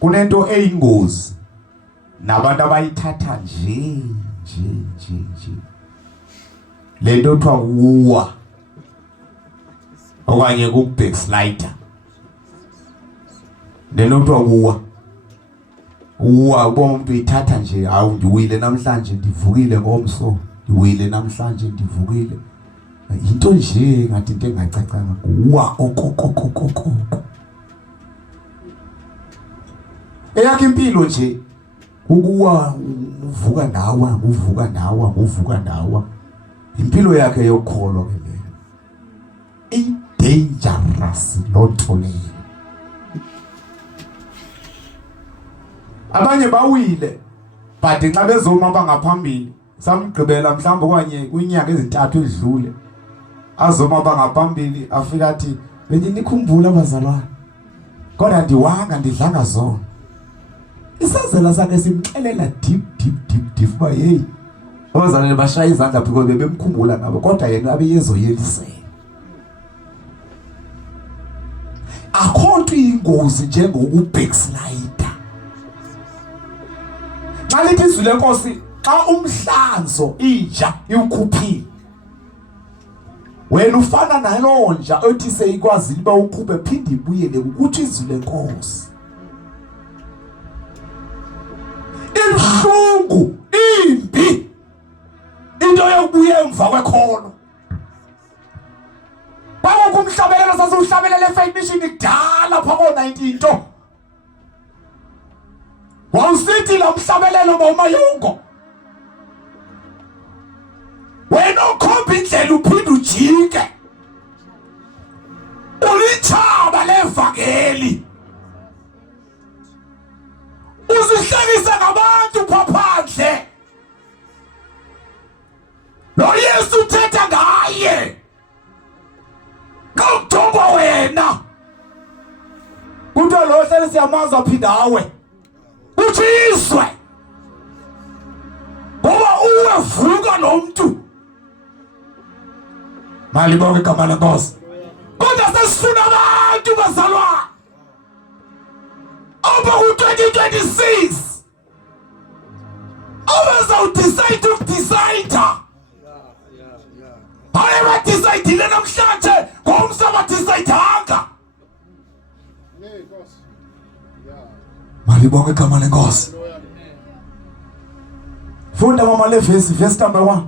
kunento eyingozi nabantu abayithatha nje lento kuthiwa uwa okanye ku-backslider. Lento kuthiwa uwa ubona umuntu uyithatha nje, awu ndiwile namhlanje ndivukile ngomso, ndiwile namhlanje ndivukile. Into nje ngathi into engacacanga uwa okokokokoko. Eyakhe impilo nje ukuwa uvuka ndawa impilo yakhe yokholwa ke leyo dangerous lotho leyo. Abanye bawile but nxa bezoma bangaphambili samgqibela mhlawumbe kwanye kwinyanga ezintathu edlule azoma bangaphambili afika athi benikhumbula abazalwane kodwa ndiwanga ndidlanga zona. Isazela sakhe simxelela deep ba hey abazalwane bashaya izandla because bebemkhumbula nabo kodwa yena abeyezoyelisela. Akho nto ingozi njengokubackslide. Xa lithi izwi lenkosi xa umhlanzo inja iwukhuphile wena ufana naloo nja othi seyikwazile uba ukhuphe phinde ibuyele ukuthi izwi lenkosi. Ibhlungu imbi into yokubuya emva kwekhono. Kwakho kumhlabelelo sasiwuhlabelele eFaith Mission kudala phako-19 nto. Wawusithi lo mhlabelelo bawumayongo. Wena ukhomba indlela uphinde ujike. Ulitshaba levangeli. Uzihlekisa ngabantu phaphandle. Lo Yesu uthetha ngaye. Kawuthomba wena. Kuthiwa lo hleli siyamazi aphinda awe. Uthizwe. Ngoba uwe vuka nomuntu. Mali bonke igama lenkosi. Kodwa sesifuna abantu bazalwane. Over ku-2026 abazawudicide ukudicayida. Hayi badicayidile namhlanje ngomso abadicayidanga. Mali bonke igama lenkosi. Funda mama le verse number 1.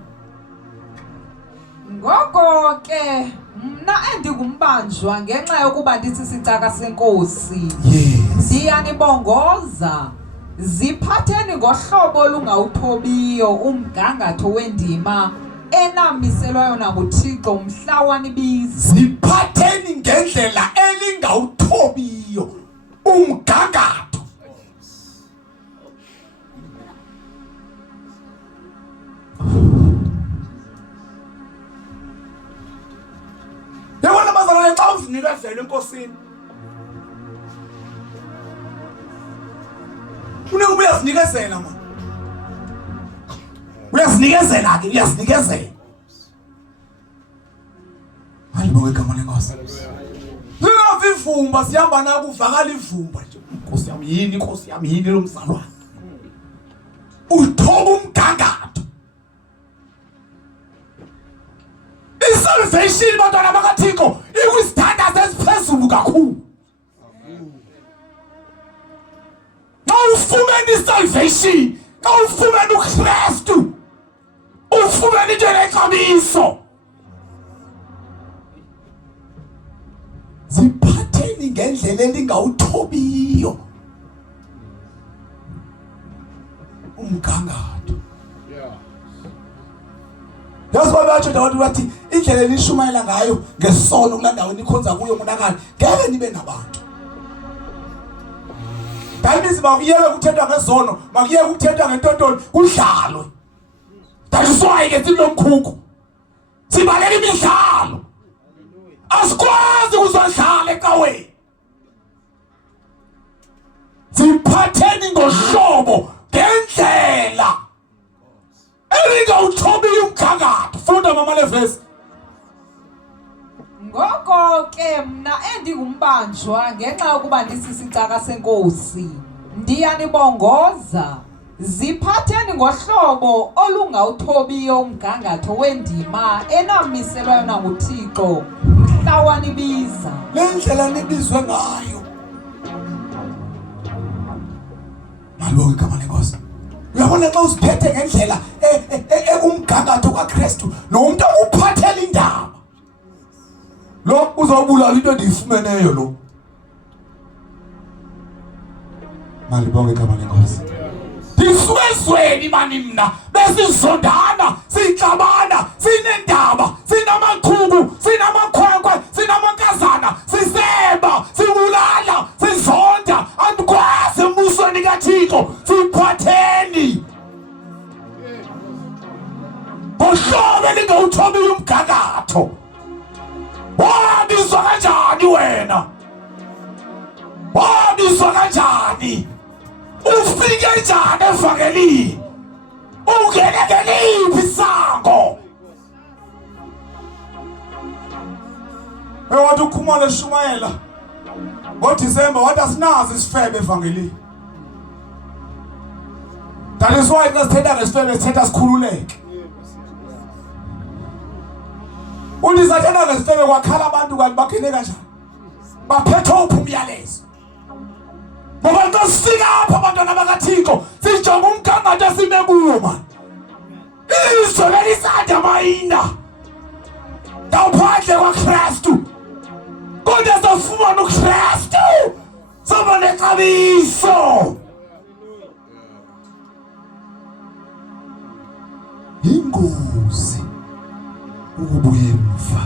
Ngoko ke mna endingumbanjwa ngenxa yokuba ndisisicaka senkosi. Ndiyanibongoza. Ziphatheni ngohlobo olungawuthobiyo umgangatho wendima enamiselwayo nakuThixo mhla wanibiza. Ziphatheni ngendlela elingawuthobiyo umgangatho. Yabona bazalwane xa uzinikezela enkosini. Funeka uyazinikezela man. Uyazinikezela ke uyazinikezela. Halibonke igama lenkosi. Singavivumba sihamba nakuvakala ivumba nje. Nkosi yami yini lo mzalwane. Uthoba umgangatho. Isalvation bantwana bakaThixo ikwisithandazo esiphezulu kakhulu. Xa ufumene isalvation, xa ufumene uKristu, ufumene into enexabiso. Ziphatheni ngendlela elingawuthobiyo umgangatho. Yazi babatsho ndawo bathi indlela elishumayela ngayo ngesono kulandawo nikhonza kuyo monakala ngeke nibe nabantu. Dalimizi makuyeke kuthethwa ngesono, makuyeke kuthethwa ngentontoni kudlalwe. That is why ke sinomkhukhu. Sibaleka imidlalo. Asikwazi ukuzodlala ecaweni. Ziphatheni ngohlobo ngendlela elingawuthobiyo umgangatho. Funda mama le verse. Ngoko ke mna endingumbanjwa ngenxa yokuba ndisisicaka senkosi. Ndiyanibongoza. Ziphatheni ngohlobo olungawuthobiyo umgangatho wendima enamiselwa yona nguThixo mhla wanibiza. Le ndlela nibizwe ngayo. Malibonge igama lenkosi. Uyabona xa uziphethe ngendlela umgangatho kaKristu nomuntu uphathela indaba. Lo uzobulala into endiyifumeneyo lo. Malibonge igama lenkosi. Diswezweni mani mna besizondana sihlabana sinendaba sinamaqhubu sinamakhwenkwe sinamankazana siseba sibulala sizonda andikwazi embusweni kaThixo siphatheni ngohlobo lingawuthobiyo umgangatho. Wabizwa kanjani wena? Wabizwa kanjani? Ufike njani evangelini? Ungene ngeliphi isango? Wathi ukhumalo eshumayela ngoDisemba wathi asinazi isifebe evangelini. That is why sithetha ngesifebe sithetha sikhululeke. Uthi sathetha ngesifebe kwakhala abantu kanti bakhele kanjani? Baphethe uphumyalezo. Ngoba xa sifika apha abantwana bakaThixo sijonga umgangatho esime kuwo mani. Izwe belisanda mayina ngaphandle kwaKristu. Kodwa sifumana uKristu soba nexabiso. Ingozi ukubuya emva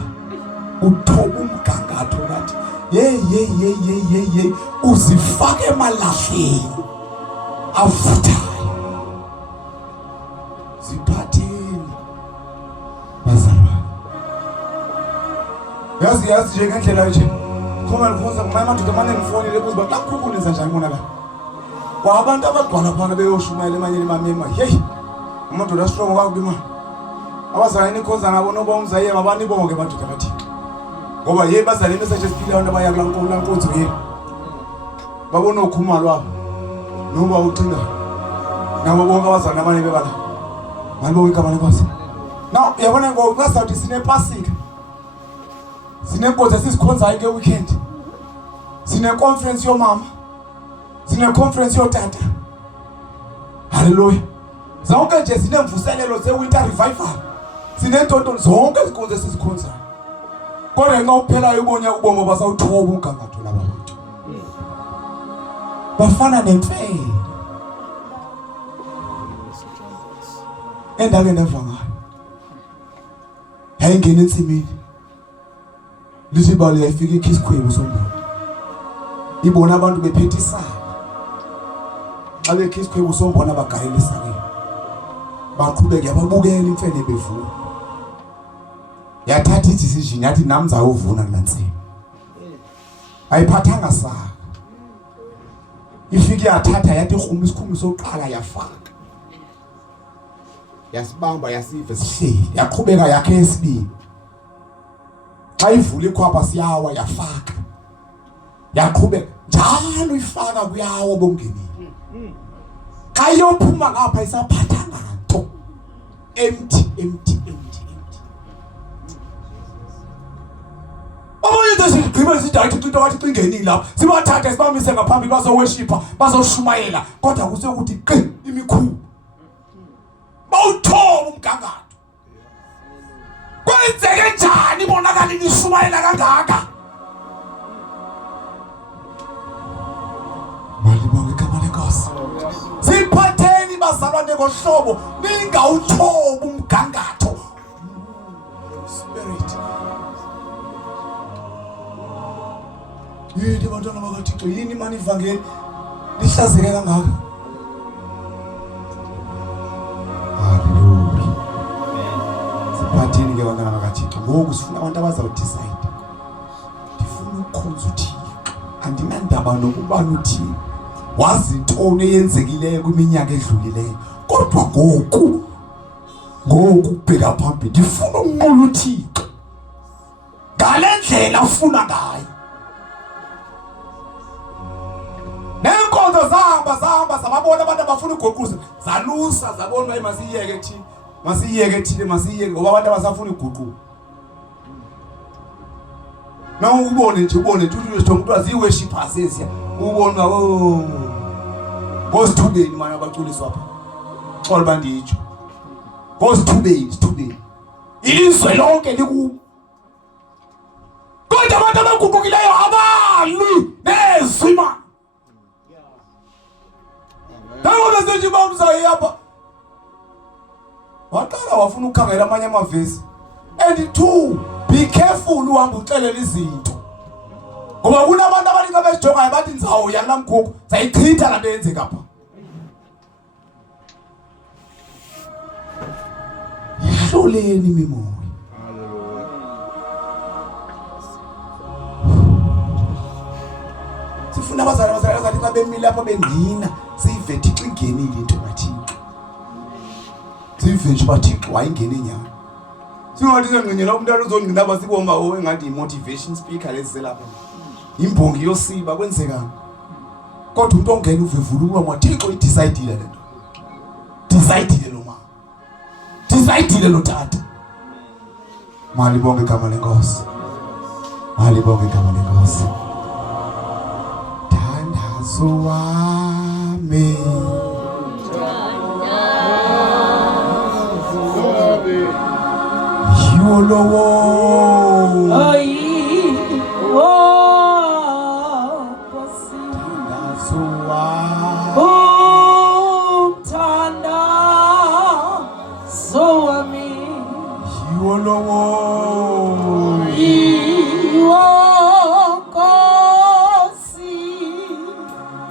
uthoba umgangatho kathi ye uzifake emalahleni avuthayo. Ziphatheni bazalwane. Yazi nje ngendlela nje khona ngifunza ngamaye amadoda amane ngifonile kuziba xa kukhulisa njani bona la kwabantu abagcwala phana beyoshumayela emanyeni mamema. Hey amadoda strong kakubi ma abazalwane ikhonza ngabo noba umzaye mabanibonke amadoda kaThixo. Ngoba ye bazali message esiphila abantu abaya kula nkonzo yini babona ukhumalo wabo noma ucinga nabo bonke abazali abanye bebala malibonke igama lenkosi. Now uyabona ngoba sathi sine Pasika sine konzo sisikhonzayo ke weekend sine conference yomama sine conference yotata. Hallelujah. Zonke nje sinemvuselelo ze winter revival sine ntonto zonke izikonzo sisikhonzayo. Kodwa nxa uphela ubonya ubomo basawuthoba umgangatho laba bantu. Bafana nemfene. Endake ndeva ngayo. Yayingena ensimini. Lithi bali yafika ikhisikhwebu sombona. Ibona abantu bephethe isaka. Xa bekhisikhwebu sombona bagayela isakeni. Baqhubeke yababukela imfene bevuna. Yathatha idecision yathi nami ngizawuvuna kulantsini. Ayiphathanga saka. Ifike yathatha yathi ikhuma isikhumi soqala yafaka. Yasibamba yasive sihleli yaqhubeka yakhe esibini. Xa ivula ikhwapha siyawa yafaka. Yaqhubeka njalo ifaka kuyawo bomngenini. Xa yophuma ngapha isaphathanga nto. Empty. Omunye sigcina sidathi into wathi cingenile lapha sibathatha sibamise ngaphambili bazoworshipa bazoshumayela kodwa kusekuthi qi imikhulu bawuthoba umgangatho. Kwenzeke njani bonakala nishumayela kangaka? Malibonke igama lenkosi. Siphatheni bazalwane ngohlobo ningawuthoba umgangatho. Spirit yini bantwana bakaThixo yini mani ivangeli lihlazeke kangaka? Hallelujah. Siphatheni ke bantwana bakaThixo ngoku sifuna abantu abazawudecide. Ndifuna ukukhonza uThixo. Andinandaba nokubana uthini. Wazi intoni eyenzekileyo kwiminyaka edlulileyo. Kodwa ngoku kubheka phambili ndifuna ukunqula uThixo. Ngale ndlela ufuna ngayo. Nenkonzo zahamba sababona abantu abafuna uguquza zalusa zabona bayi masiyeke thile ngoba abantu abasafuna uguquza. Na ubone nje uthi umuntu aziworshipers eziya ubona ngosithubeni manje abaculiswa apha. Xolo banditsho. Ngosithubeni. Ilizwe lonke liku. Kodwa abantu abaguqukileyo abali nezima. Dawo bese bamzayi apha. Waqala wafuna ukukhangela amanye amavesi. And two, be careful uhamba uxelela izinto. Ngoba kunabantu abaningi abesijongayo bathi nizawuya lamkhukhu, sayichitha la benze kapha. Yahloleni mimoya. Sifuna abazali xa bemile apha bengina, siyivethe xa ingenile into kaThixo. Siyivethe baThixo wayingene nyama. Singathi sengqenyela umntwana uzongina basibomba engathi motivation speaker lezelapha. Imbongi yosiba kwenzekani? Kodwa umuntu ongena uvevula uma Thixo idecidile lento. Decidile lo mama. Decidile lo tata. Mali bonke igama lenkosi. Thandazo wami. Yolowo.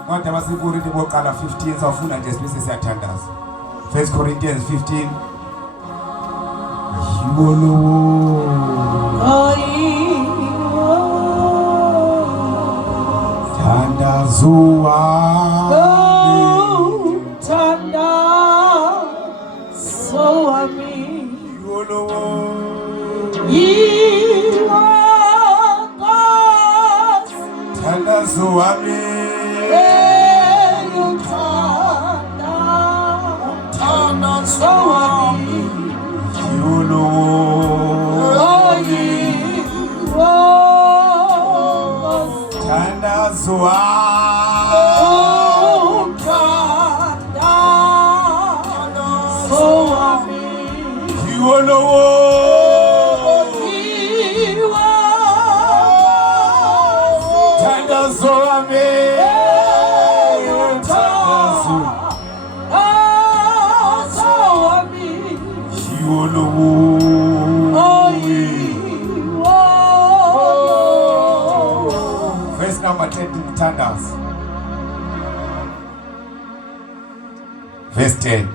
Manje basifuna boqala 15 sawufuna nje sibese siyathandaza. 1 Corinthians 15. Thandazo wami. Thandazo wami. Verse number 10 Tandas. Verse 10.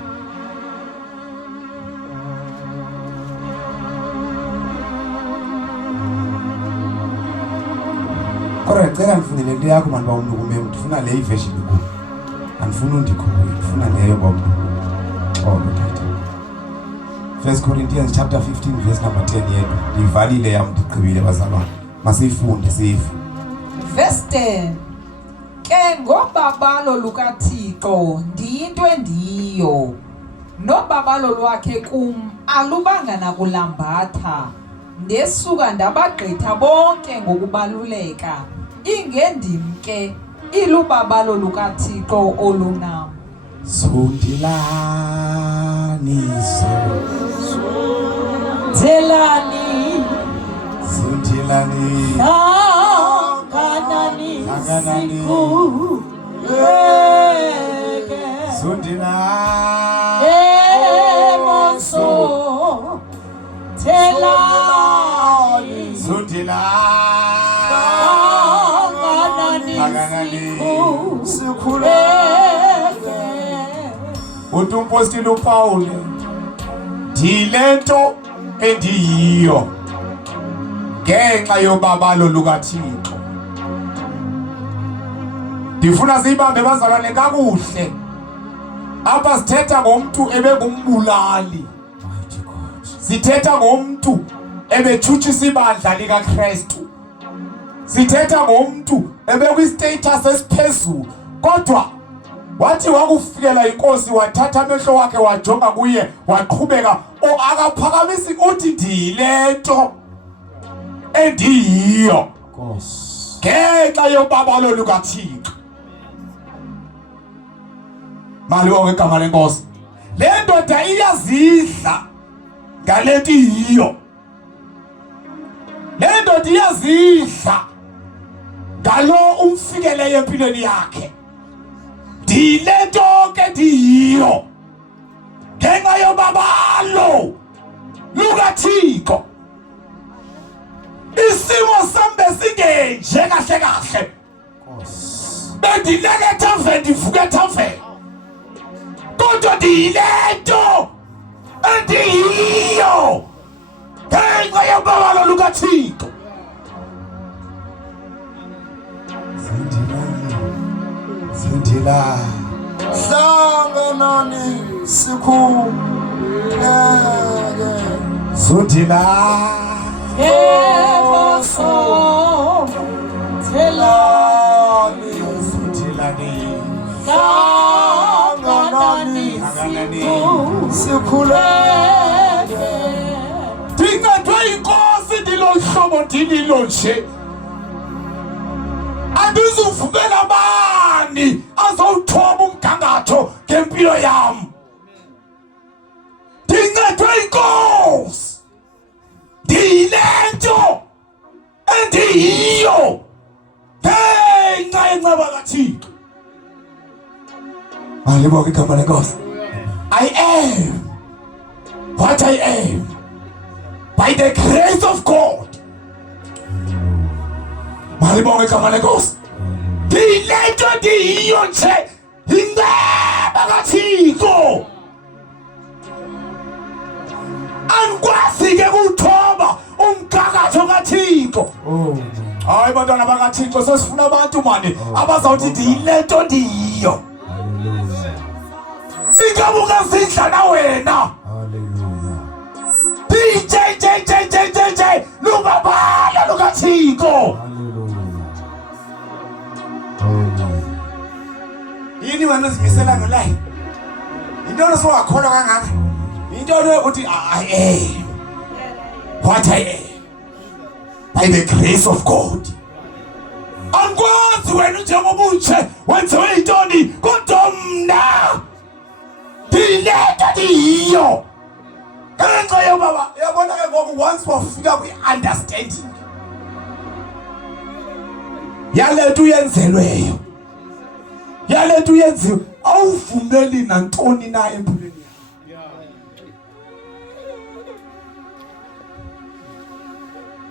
Kodwa ngicela nifundele into yakho manje bawumnukumeme ndifuna le version ku. Andifuna undikhulule, ndifuna leyo bawumnukumeme. Tata. 1 Corinthians chapter 15 verse number 10 yedwa. Ndivalile yam ndiqhibile bazalwane. Masiyifunde siyifu. Verse 10. Ke ngobabalo lukaThixo ndiyinto endiyo. Nobabalo lwakhe kum alubanga nakulambatha. Ndesuka ndabagqitha bonke ngokubaluleka. Ingendimke ilubabalo lukaThixo olunam. Sondilani Anganani Umpostile uPaul dilento endiyiyo ngenxa yobabalo lukaThixo. Ndifuna siyibambe bazalwane kakuhle. Apha sithetha ngomuntu ebengumbulali. Sithetha ngomuntu ebethutshisa ibandla likaKristu. Sithetha ngomuntu ebekwi status esiphezulu kodwa wathi wakufikela inkosi wathatha amehlo wakhe wajonga kuye waqhubeka akaphakamisi uthi ndiyilento endiyiyo ngenxa yobabalo lukaThixo. Mali wonke igama lenkosi. Le ndoda iyazidla ngalento iyiyo. Le ndoda iyazidla ngalo umfikeleyo empilweni yakhe. Ndilento ke ndiyiyo ngenxa yobabalo lukaThixo. Isimo sambe singenje kahle kahle. Bendileke ethaveni ndivuke ethaveni. Kodwa ndilento endiyiyo ngenxa yobabalo lukaThixo. Zindila hlanganani sikhuleke zindila Evoso telani zindilani hlanganani sikhuleke. Ndingathwe inkosi ndilo hlobo ndililo nje. Andizuvumela bani azowuthoba umgangatho ngempilo yam. Ndingathwe inkosi ndilento endiyiyo ngenxa yenceba kaThixo. Malibonke igama lenkosi. I am what I am by the grace of God. Malibonke igama lenkosi. Ndilento ndiyiyo nje inceba kaThixo. Angikwazi ke ukuthoba umgangatho kaThixo. Hayi bantwana bakaThixo sesifuna abantu manje abazawuthi ndiyilento ndiyiyo. Ingabuka sidla na wena. DJ lubabala lukaThixo. Yini wena uzimisela ngolayi? Into sowakholwa kangaka. Into ukuthi I am what I am by the grace of God. Angikwazi wena njengoba unje wenziwe intoni kodwa mna ndilento ndiyiyo ngenxa yobaba. Yabona ke ngoku once wafika kwi-understanding yalento uyenzelweyo yalento uyenziwe awuvumeli nantoni na empilweni yakho.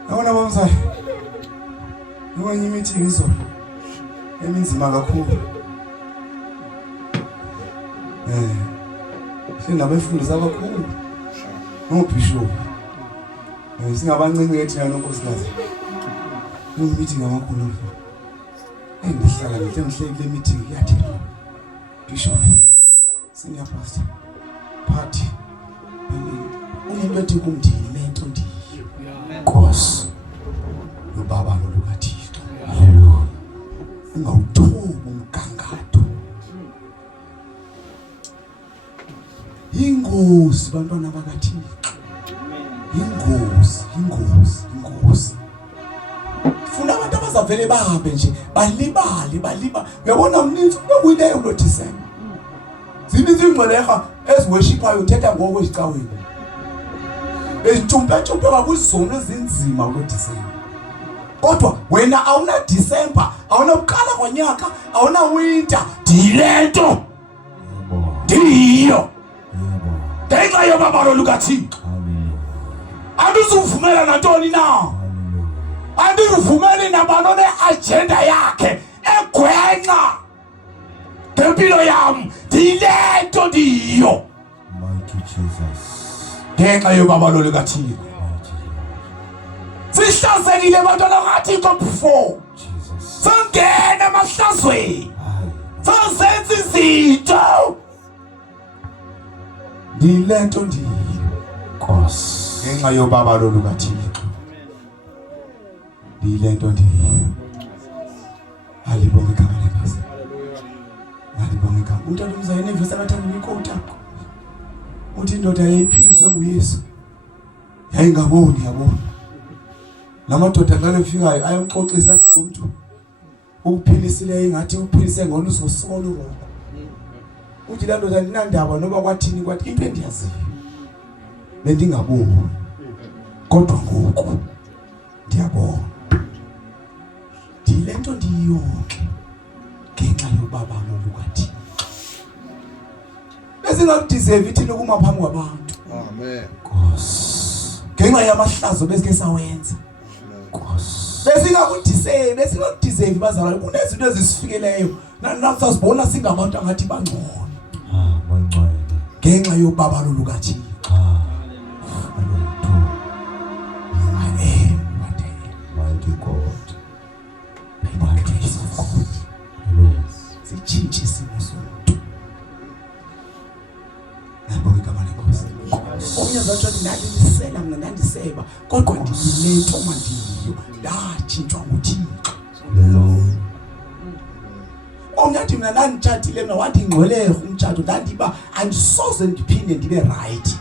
Yabona bamzali nikwenye imeeting izolo eminzima kakhulu. Sinabefundisi abakhulu nobishop. Singabancinci ethi yona nkosikazi. Meeting amakhulu. Endihlala ngihle kule meeting yathi bishop senior pastor party unento ethi kumndilento ndiyiyo Nkosi ubaba lukaThixo. Haleluya. Ungawuthobi umgangatho. Ingozi bantwana bakaThixo. Ingozi. Funa abantu abazavele bahambe nje balibali. Uyabona mninzi ukuyileyo lo December. Zininzi ingceleha eziworshiphayo uthetha ngokwezicaweni. Ezitshumpe kwakuzona ezinzima lo December. Kodwa wena awuna December, awuna kuqala konyaka, awuna winter, dilento. Ndiyo. Ngenxa yobabalo lukaThixo. Andizuvumela nantoni na. Andizuvumeli nabantu neagenda yakhe egwenxa ngempilo yam. Dilento ndiyo. Mighty Jesus. Ngenxa yobabalo lukaThixo. Sihlazekile bantwana bakaThixo before. Sangena emahlazweni. Sangenza izinto. Dilento ndiyo. Nkosi. Ngenxa yobabalo lukaThixo. Dilento ndiyo. Alibonge igama lenkosi. Alibonge igama. Untata umzayini evesi akathanda ikoti yakho. Uthi indoda yayiphiliswe nguYesu. Yayingaboni yabona. Lamadoda ngale fikayo ayamxoxisa athi umuntu ukuphilisile ingathi uphilise ngona uzosola uroko. Uthi la ndoda ninandaba noba kwathini kwathi into endiyaziyo. Bendingaboni. Kodwa ngoku ndiyabona. Dilento ndiyonke ngenxa yobaba lokuthi. Besingakudeserve thina ukuma phambi kwabantu. Amen. Nkosi. Ngenxa yamahlazo besike sawenza. Nkosi. Besingakudeserve bazalwane kunezinto ezisifikeleyo. Nasasibona singabantu angathi bangcono. Mangcwele. Ngenxa yobaba lokuthi. Mighty God. Sichintshe isimo somuntu. Ngibonga igama lenkosi. Omnye zathi ndandisela mina ndandiseba kodwa ndiyilento mandiyo ndachintshwa nguThixo. Hello. Omnye athi mina ndanditshatile mina wathi ngcwele umtshato ndandiba andisoze ndiphinde ndibe right.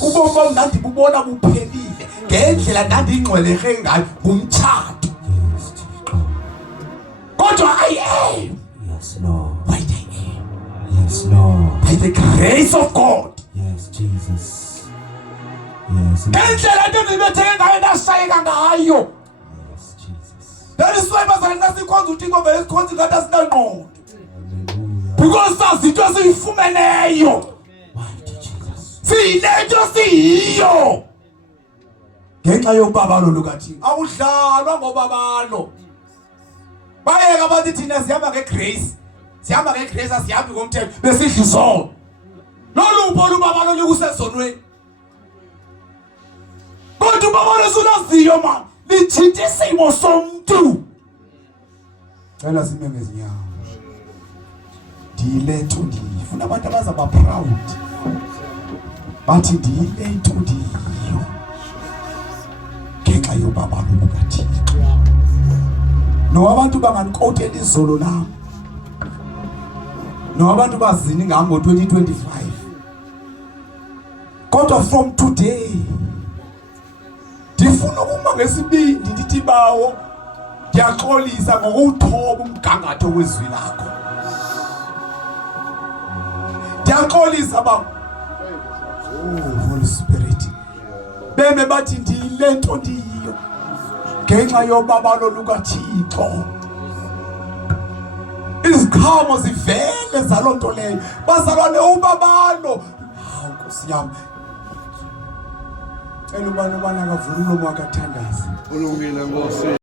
Ubomi bam ndandibubona buphelile ngendlela ndandingcweleke ngayo ngumtshato. Yes, Thixo. Kodwa I am. Yes, Lord. Why I am? Yes, Lord. By the grace of God. Yes, Jesus. Yes, Lord. Ngendlela ndibetheke ngayo ndashayeka ngayo. Yes, Jesus. Ndandisweba zalina sikhonza uThixo vele sikhonza ngathi asinangqondo. Hallelujah. Because sazinto esiyifumeneyo. Mighty Jesus. Siyilento siyiyo. Ngenxa yobaba lo lukathi awudlalwa ngobabalo. Bayeka abathi thina sihamba ngegrace. Sihamba ngegrace asihambi ngomthetho besidla isono. Lolupho lubabalo likusezonweni. Kodwa ubabalo sulaziyo man. Lithinta isimo somuntu. Cela sime ngezinyawo. Ndiyilento ndifuna abantu abazaba proud. Bathi ndiyilento ndiyo. Ngenxa yobaba lokukaThixo. No abantu banganikotela izolo nami. No abantu bazini ngami ngo2025. Kodwa from today ndifuna ukuma ngesibindi ndithi bawo ndiyaxolisa ngokuthoba umgangatho wezwi lakho. Ndiyaxolisa baba. Oh Holy Spirit. Beme bathi ndiyilento ndiyo. Ngenxa yobaba lo lukaThixo. Izikhamo zivele zalonto leyo. Bazalwane ubabalo. Hawu Nkosi yami. Cela ubani akavula ulomo wakathandaza. Ulungile Nkosi.